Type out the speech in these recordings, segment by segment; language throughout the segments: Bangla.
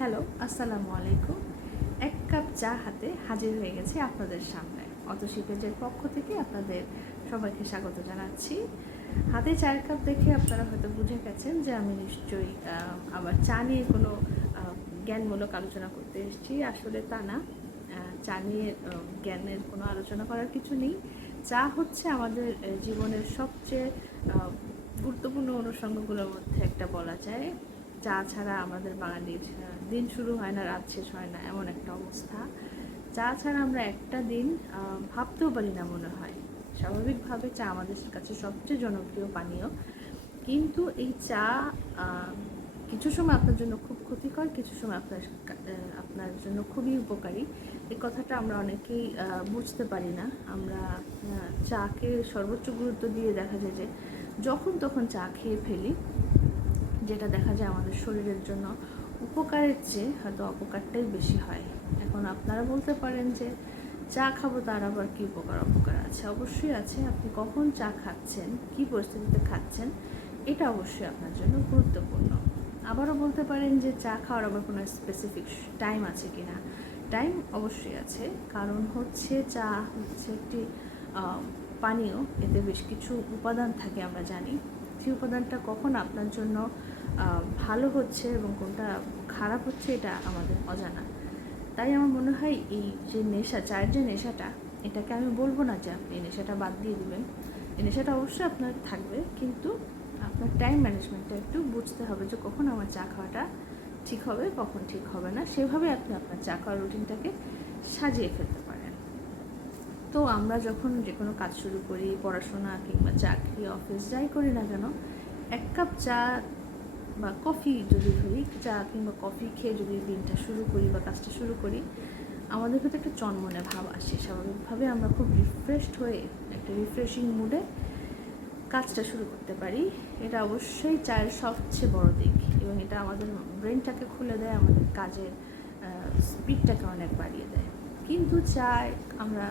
হ্যালো, আসসালামু আলাইকুম। এক কাপ চা হাতে হাজির হয়ে গেছে আপনাদের সামনে। অতসী পেজের পক্ষ থেকে আপনাদের সবাইকে স্বাগত জানাচ্ছি। হাতে চায়ের কাপ দেখে আপনারা হয়তো বুঝে গেছেন যে আমি নিশ্চয়ই আবার চা নিয়ে কোনো জ্ঞানমূলক আলোচনা করতে এসেছি। আসলে তা না, চা নিয়ে জ্ঞানের কোনো আলোচনা করার কিছু নেই। চা হচ্ছে আমাদের জীবনের সবচেয়ে গুরুত্বপূর্ণ অনুষঙ্গগুলোর মধ্যে একটা বলা যায়। চা ছাড়া আমাদের বাঙালির দিন শুরু হয় না, রাত শেষ হয় না, এমন একটা অবস্থা। চা ছাড়া আমরা একটা দিন ভাবতেও পারি না মনে হয়। স্বাভাবিকভাবে চা আমাদের কাছে সবচেয়ে জনপ্রিয় পানীয়, কিন্তু এই চা কিছু সময় আপনার জন্য খুব ক্ষতিকর, কিছু সময় আপনার জন্য খুবই উপকারী। এই কথাটা আমরা অনেকেই বুঝতে পারি না। আমরা চাকে সর্বোচ্চ গুরুত্ব দিয়ে দেখা যায় যে যখন তখন চা খেয়ে ফেলি, যেটা দেখা যায় আমাদের শরীরের জন্য উপকারের চেয়ে হয়তো অপকারটাই বেশি হয়। এখন আপনারা বলতে পারেন যে চা খাবো, তার আবার কী অপকার আছে? অবশ্যই আছে। আপনি কখন চা খাচ্ছেন, কী পরিস্থিতিতে খাচ্ছেন, এটা অবশ্যই আপনার জন্য গুরুত্বপূর্ণ। আবারও বলতে পারেন যে চা খাওয়ার আবার কোনো স্পেসিফিক টাইম আছে কি না? টাইম অবশ্যই আছে, কারণ হচ্ছে চা হচ্ছে একটি পানীয়, এতে বেশ কিছু উপাদান থাকে আমরা জানি। সেই উপাদানটা কখন আপনার জন্য ভালো হচ্ছে এবং কোনটা খারাপ হচ্ছে এটা আমাদের অজানা। তাই আমার মনে হয় এই যে নেশা, চায়ের যে নেশাটা, এটাকে আমি বলবো না যে আপনি এই নেশাটা বাদ দিয়ে দেবেন। এই নেশাটা অবশ্যই আপনার থাকবে, কিন্তু আপনার টাইম ম্যানেজমেন্টটা একটু বুঝতে হবে যে কখন আমার চা খাওয়াটা ঠিক হবে, কখন ঠিক হবে না। সেভাবে আপনি আপনার চা খাওয়ার রুটিনটাকে সাজিয়ে ফেলতে পারেন। তো আমরা যখন যে কোনো কাজ শুরু করি, পড়াশোনা কিংবা চাকরি, অফিস যাই করি না কেন, এক কাপ চা বা কফি যদি ধরি, চা কিংবা কফি খেয়ে যদি দিনটা শুরু করি বা কাজটা শুরু করি, আমাদের ভিতরে একটা চনমনে ভাব আসে। স্বাভাবিকভাবে আমরা খুব রিফ্রেশড হয়ে একটা রিফ্রেশিং মুডে কাজটা শুরু করতে পারি। এটা অবশ্যই চায়ের সবচেয়ে বড় দিক, এবং এটা আমাদের ব্রেনটাকে খুলে দেয়, আমাদের কাজের স্পিডটাকে অনেক বাড়িয়ে দেয়। কিন্তু চায় আমরা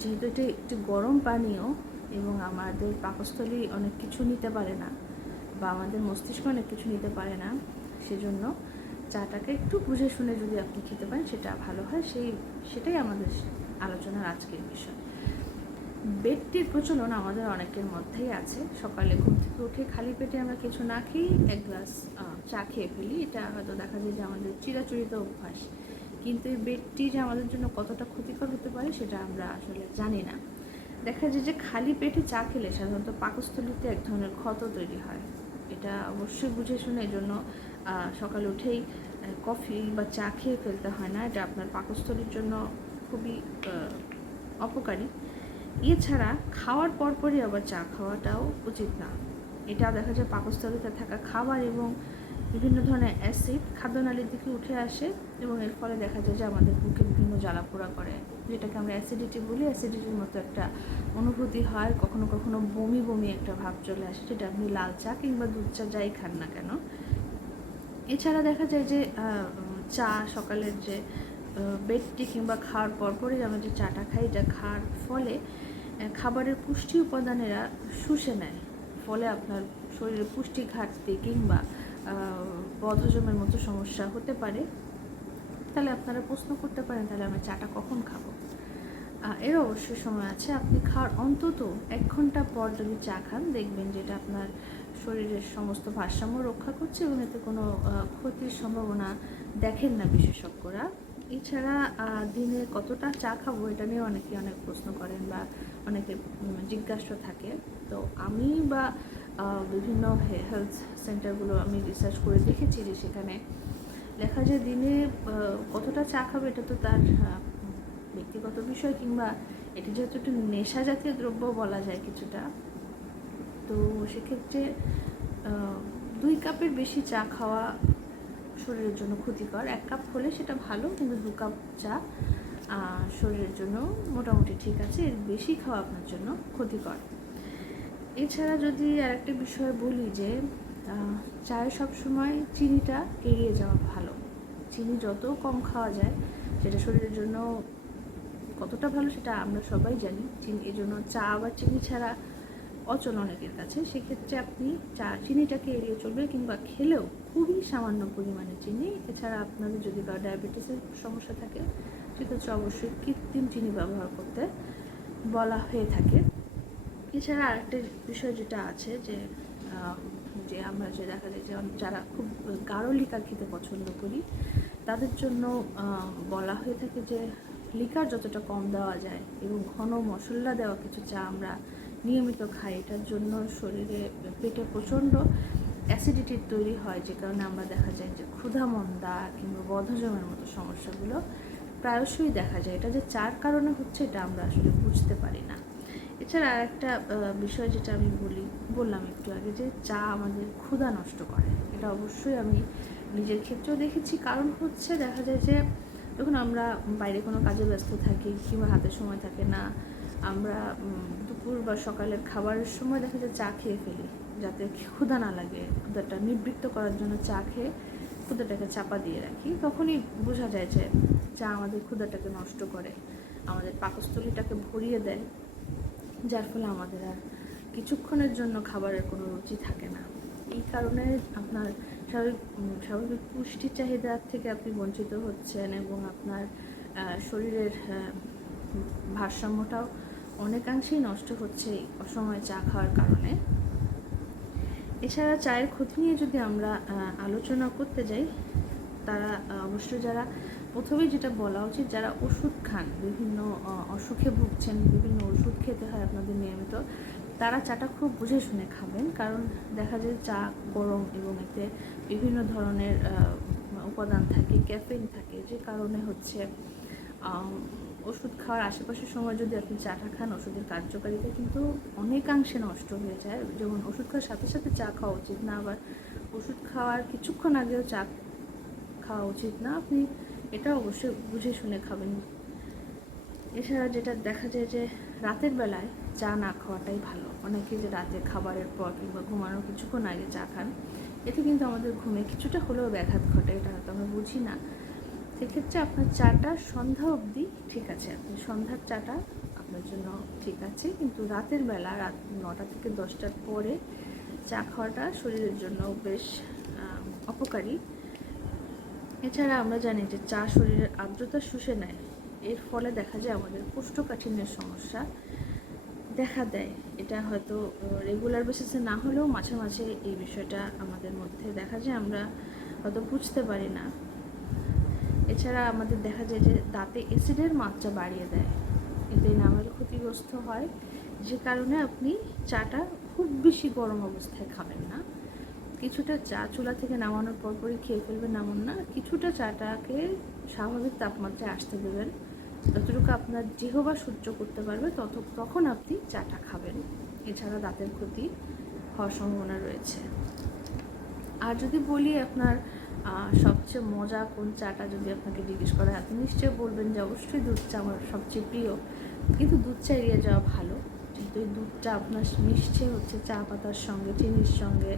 যেহেতু এটা একটি গরম পানীয় এবং আমাদের পাকস্থলী অনেক কিছু নিতে পারে না, বা আমাদের মস্তিষ্ক অনেক কিছু নিতে পারে না, সেজন্য চাটাকে একটু বুঝে শুনে যদি আপনি খেতে পারেন সেটা ভালো হয়। সেটাই আমাদের আলোচনার আজকের বিষয়। বেডটির প্রচলন আমাদের অনেকের মধ্যেই আছে। সকালে ঘুম থেকে উঠে খালি পেটে আমরা কিছু না খেয়েই এক গ্লাস চা খেয়ে ফেলি। এটা হয়তো দেখা যায় যে আমাদের চিরাচরিত অভ্যাস, কিন্তু এই বেডটি যে আমাদের জন্য কতটা ক্ষতিকর হতে পারে সেটা আমরা আসলে জানি না। দেখা যায় যে খালি পেটে চা খেলে সাধারণত পাকস্থলীতে এক ধরনের ক্ষত তৈরি হয়। এটা অবশ্যই বুঝে শুনে, এই জন্য সকালে উঠেই কফি বা চা খেয়ে ফেলতে হয় না। এটা আপনার পাকস্থলীর জন্য খুবই অপকারী। এছাড়া খাওয়ার পরপরই আবার চা খাওয়াটাও উচিত না। এটা দেখা যায় পাকস্থলীতে থাকা খাবার এবং বিভিন্ন ধরনের অ্যাসিড খাদ্যনালীর দিকে উঠে আসে, এবং এর ফলে দেখা যায় যে আমাদের বুকে বিভিন্ন জ্বালাপোড়া করে, যেটাকে আমরা অ্যাসিডিটি বলি। অ্যাসিডিটির মতো একটা অনুভূতি হয়, কখনো কখনো বমি বমি একটা ভাব চলে আসে, যেটা আপনি লাল চা কিংবা দুধ চা যাই খান না কেন। এছাড়া দেখা যায় যে চা সকালের যে বেডটি কিংবা খাওয়ার পরপরই আমরা যে চাটা খাই, এটা খাওয়ার ফলে খাবারের পুষ্টি উপাদানেরা শুষে নেয়, ফলে আপনার শরীরে পুষ্টি ঘাটতি কিংবা বদহজমের মতো সমস্যা হতে পারে। তাহলে আপনারা প্রশ্ন করতে পারেন, তাহলে আমি চাটা কখন খাবো? এর অবশ্যই সময় আছে। আপনি খাওয়ার অন্তত 1 ঘন্টা পর যদি চা খান, দেখবেন যে এটা আপনার শরীরের সমস্ত ভারসাম্য রক্ষা করছে এবং এতে কোনো ক্ষতির সম্ভাবনা দেখেন না বিশেষজ্ঞরা। এছাড়া দিনে কতটা চা খাবো, এটা নিয়ে অনেকে অনেক প্রশ্ন করেন বা অনেকে জিজ্ঞাসা থাকে। তো আমি বা বিভিন্ন হেলথ সেন্টারগুলো আমি রিসার্চ করে দেখেছি যে সেখানে লেখা যায় দিনে কতটা চা খাবে, এটা তো তার ব্যক্তিগত বিষয়, কিংবা এটি যেহেতু একটু নেশা জাতীয় দ্রব্য বলা যায় কিছুটা, তো সেক্ষেত্রে 2 কাপের বেশি চা খাওয়া শরীরের জন্য ক্ষতিকর। 1 কাপ হলে সেটা ভালো, কিন্তু 2 কাপ চা শরীরের জন্য মোটামুটি ঠিক আছে। এর বেশি খাওয়া আপনার জন্য ক্ষতিকর। এছাড়া যদি আরেকটা বিষয় বলি যে চায়ে সবসময় চিনিটা এড়িয়ে যাওয়া ভালো। চিনি যত কম খাওয়া যায়, সেটা শরীরের জন্য কতটা ভালো সেটা আমরা সবাই জানি। চিনি, এই জন্য চা বা চিনি ছাড়া অচল অনেকের কাছে। সেক্ষেত্রে আপনি চিনিটাকে এড়িয়ে চলবে, কিংবা খেলেও খুবই সামান্য পরিমাণে চিনি। এছাড়া আপনাদের যদি কারো ডায়াবেটিসের সমস্যা থাকে সেক্ষেত্রে অবশ্যই কৃত্রিম চিনি ব্যবহার করতে বলা হয়ে থাকে। এছাড়া আরেকটা বিষয় যেটা আছে যে আমরা যে দেখা যায় যে যারা খুব গাঢ় লিকার খেতে পছন্দ করি তাদের জন্য বলা হয়ে থাকে যে লিকার যতটা কম দেওয়া যায় এবং ঘন মশলা দেওয়া কিছু চা আমরা নিয়মিত খাই, এটার জন্য শরীরে পেটে প্রচণ্ড অ্যাসিডিটির তৈরি হয়, যে কারণে আমরা দেখা যায় যে ক্ষুধামন্দা কিংবা বদহজমের মতো সমস্যাগুলো প্রায়শই দেখা যায়। এটা যে চার কারণে হচ্ছে এটা আমরা আসলে বুঝতে পারি না। এছাড়া একটা বিষয় যেটা আমি বললাম একটু আগে, যে চা আমাদের ক্ষুধা নষ্ট করে, এটা অবশ্যই আমি নিজের ক্ষেত্রেও দেখেছি। কারণ হচ্ছে দেখা যায় যে যখন আমরা বাইরে কোনো কাজে ব্যস্ত থাকি কিংবা হাতে সময় থাকে না, আমরা দুপুর বা সকালের খাবারের সময় দেখা যায় চা খেয়ে ফেলি যাতে ক্ষুধা না লাগে। ক্ষুধাটা নিবৃত্ত করার জন্য চা খেয়ে ক্ষুধাটাকে চাপা দিয়ে রাখি। তখনই বোঝা যায় যে চা আমাদের ক্ষুধাটাকে নষ্ট করে, আমাদের পাকস্থলীটাকে ভরিয়ে দেয়, যার ফলে আমাদের আর কিছুক্ষণের জন্য খাবারের কোনো রুচি থাকে না। এই কারণে আপনার স্বাভাবিক পুষ্টির চাহিদা থেকে আপনি বঞ্চিত হচ্ছেন এবং আপনার শরীরের ভারসাম্যটাও অনেকাংশেই নষ্ট হচ্ছে এই অসময়ে চা খাওয়ার কারণে। এছাড়া চায়ের ক্ষতি নিয়ে যদি আমরা আলোচনা করতে যাই, তারা অবশ্যই যারা প্রথমেই যেটা বলা উচিত, যারা ওষুধ খান, বিভিন্ন অসুখে ভুগছেন, বিভিন্ন ওষুধ খেতে হয় আপনাদের নিয়মিত, তারা চাটা খুব বুঝে শুনে খাবেন। কারণ দেখা যায় চা গরম এবং এতে বিভিন্ন ধরনের উপাদান থাকে, ক্যাফেইন থাকে, যে কারণে হচ্ছে ওষুধ খাওয়ার আশেপাশের সময় যদি আপনি চাটা খান, ওষুধের কার্যকারিতা কিন্তু অনেকাংশে নষ্ট হয়ে যায়। যেমন ওষুধ খাওয়ার সাথে সাথে চা খাওয়া উচিত না, আবার ওষুধ খাওয়ার কিছুক্ষণ আগেও চা খাওয়া উচিত না। আপনি এটা অবশ্যই বুঝে শুনে খাবেন। এছাড়া যেটা দেখা যায় যে রাতের বেলায় চা না খাওয়াটাই ভালো। অনেকে যে রাতে খাবারের পর কিংবা ঘুমানোর কিছুক্ষণ আগে চা খান, এতে কিন্তু আমাদের ঘুমে কিছুটা হলেও ব্যাঘাত ঘটে, এটা হয়তো আমরা বুঝি না। সেক্ষেত্রে আপনার চাটা সন্ধ্যা অবধি ঠিক আছে, আপনি সন্ধ্যার চাটা আপনার জন্য ঠিক আছে, কিন্তু রাতের বেলা রাত 9টা থেকে 10টার পরে চা খাওয়াটা শরীরের জন্য বেশ অপকারী। এছাড়া আমরা জানি যে চা শরীরের আর্দ্রতা শুষে নেয়, এর ফলে দেখা যায় আমাদের কোষ্ঠকাঠিন্যের সমস্যা দেখা দেয়। এটা হয়তো রেগুলার বেসিসে না হলেও মাঝে মাঝে এই বিষয়টা আমাদের মধ্যে দেখা যায়, আমরা হয়তো বুঝতে পারি না। এছাড়া আমাদের দেখা যায় যে দাঁতে অ্যাসিডের মাত্রা বাড়িয়ে দেয়, এতে এনামেল ক্ষতিগ্রস্ত হয়, যে কারণে আপনি চাটা খুব বেশি গরম অবস্থায় খাবেন না। কিছুটা চা চুলা থেকে নামানোর পরপরই খেয়ে ফেলবেন এমন না, কিছুটা চাটাকে স্বাভাবিক তাপমাত্রায় আসতে দেবেন, যতটুকু আপনার জিহ্বা সহ্য করতে পারবে তখন আপনি চাটা খাবেন। এছাড়া দাঁতের ক্ষতি হওয়ার সম্ভাবনা রয়েছে। আর যদি বলি আপনার সবচেয়ে মজা কোন চাটা যদি আপনাকে জিজ্ঞেস করা হয়, আপনি নিশ্চয়ই বলবেন যে অবশ্যই দুধ চা আমার সবচেয়ে প্রিয়। কিন্তু দুধ চা এড়িয়ে যাওয়া ভালো, কিন্তু এই দুধটা আপনার মিশছে হচ্ছে চা পাতার সঙ্গে, চিনির সঙ্গে,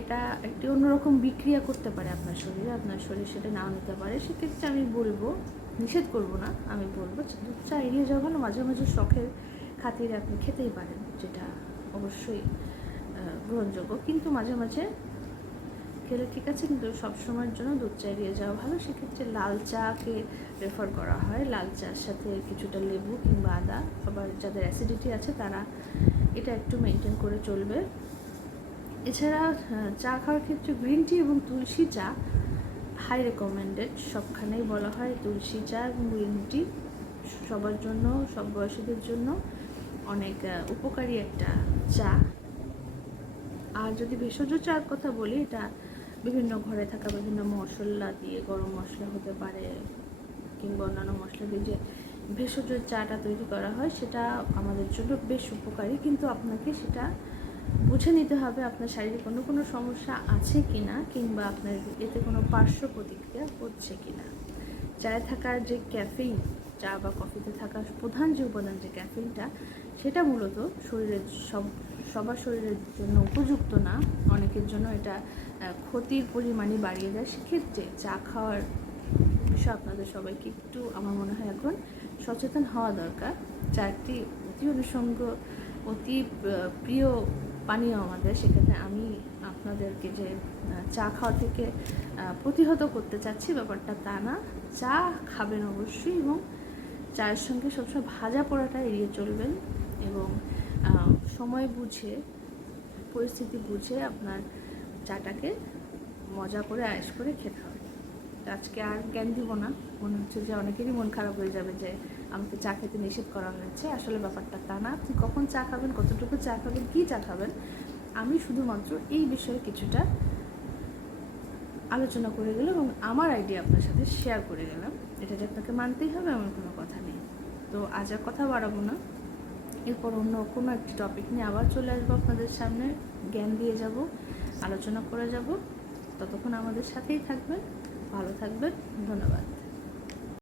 এটা একটি অন্যরকম বিক্রিয়া করতে পারে আপনার শরীরে, আপনার শরীর সেটা নাও নিতে পারে। সেক্ষেত্রে আমি বলবো, নিষেধ করব না, আমি বলবো দুধ চা এড়িয়ে যাওয়া ভালো। মাঝে মাঝে শখের খাতিরে আপনি খেতেই পারেন, যেটা অবশ্যই গ্রহণযোগ্য, কিন্তু মাঝে মাঝে খেলে ঠিক আছে, কিন্তু সবসময়ের জন্য দুধ চা এড়িয়ে যাওয়া ভালো। সেক্ষেত্রে লাল চাকে প্রেফার করা হয়, লাল চার সাথে কিছুটা লেবু কিংবা আদা। আবার যাদের অ্যাসিডিটি আছে তারা এটা একটু মেনটেন করে চলবে। এছাড়া চা খাওয়ার ক্ষেত্রে গ্রিন টি এবং তুলসী চা হাই রেকমেন্ডেড, সবখানেই বলা হয় তুলসী চা এবং গ্রিন টি সবার জন্য, সব বয়সীদের জন্য অনেক উপকারী একটা চা। আর যদি ভেষজ চার কথা বলি, এটা বিভিন্ন ঘরে থাকা বিভিন্ন মশলা দিয়ে, গরম মশলা হতে পারে কিংবা অন্যান্য মশলা দিয়ে যে ভেষজ চাটা তৈরি করা হয়, সেটা আমাদের জন্য বেশ উপকারী। কিন্তু আপনাকে সেটা বুঝে নিতে হবে আপনার শারীরিক অন্য কোনো সমস্যা আছে কি না, কিংবা আপনার এতে কোনো পার্শ্ব প্রতিক্রিয়া হচ্ছে কি না। চায়ে থাকার যে ক্যাফেইন, চা বা কফিতে থাকা প্রধান যে উপাদান যে ক্যাফেইনটা, সেটা মূলত শরীরের সবার শরীরের জন্য উপযুক্ত না, অনেকের জন্য এটা ক্ষতির পরিমাণই বাড়িয়ে দেয়। সেক্ষেত্রে চা খাওয়ার বিষয়ে আপনাদের সবাইকে একটু আমার মনে হয় এখন সচেতন হওয়া দরকার। চা একটি অতি অনুষঙ্গ অতি প্রিয় পানীয় আমাদের, সেখানে আমি আপনাদেরকে যে চা খাওয়া থেকে প্রতিহত করতে চাচ্ছি ব্যাপারটা তা না। চা খাবেন অবশ্যই, এবং চায়ের সঙ্গে সবসময় ভাজা পোড়াটা এড়িয়ে চলবেন, এবং সময় বুঝে পরিস্থিতি বুঝে আপনার চাটাকে মজা করে আয়েশ করে খেতে হবে। আজকে আর জ্ঞান দিব না, মনে হচ্ছে যে অনেকেরই মন খারাপ হয়ে যাবে যে আমাকে চা খেতে নিষেধ করা হয়েছে। আসলে ব্যাপারটা তা না। আপনি কখন চা খাবেন, কতটুকু চা খাবেন, কী চা খাবেন, আমি শুধুমাত্র এই বিষয়ে কিছুটা আলোচনা করে গেলাম এবং আমার আইডিয়া আপনার সাথে শেয়ার করে গেলাম। এটা যে আপনাকে মানতেই হবে এমন কোনো কথা নেই। তো আজ আর কথা বাড়াবো না, এরপর অন্য কোনো একটি টপিক নিয়ে আবার চলে আসবো আপনাদের সামনে, জ্ঞান দিয়ে যাব, আলোচনা করে যাব। ততক্ষণ আমাদের সাথেই থাকবেন, ভালো থাকবেন, ধন্যবাদ।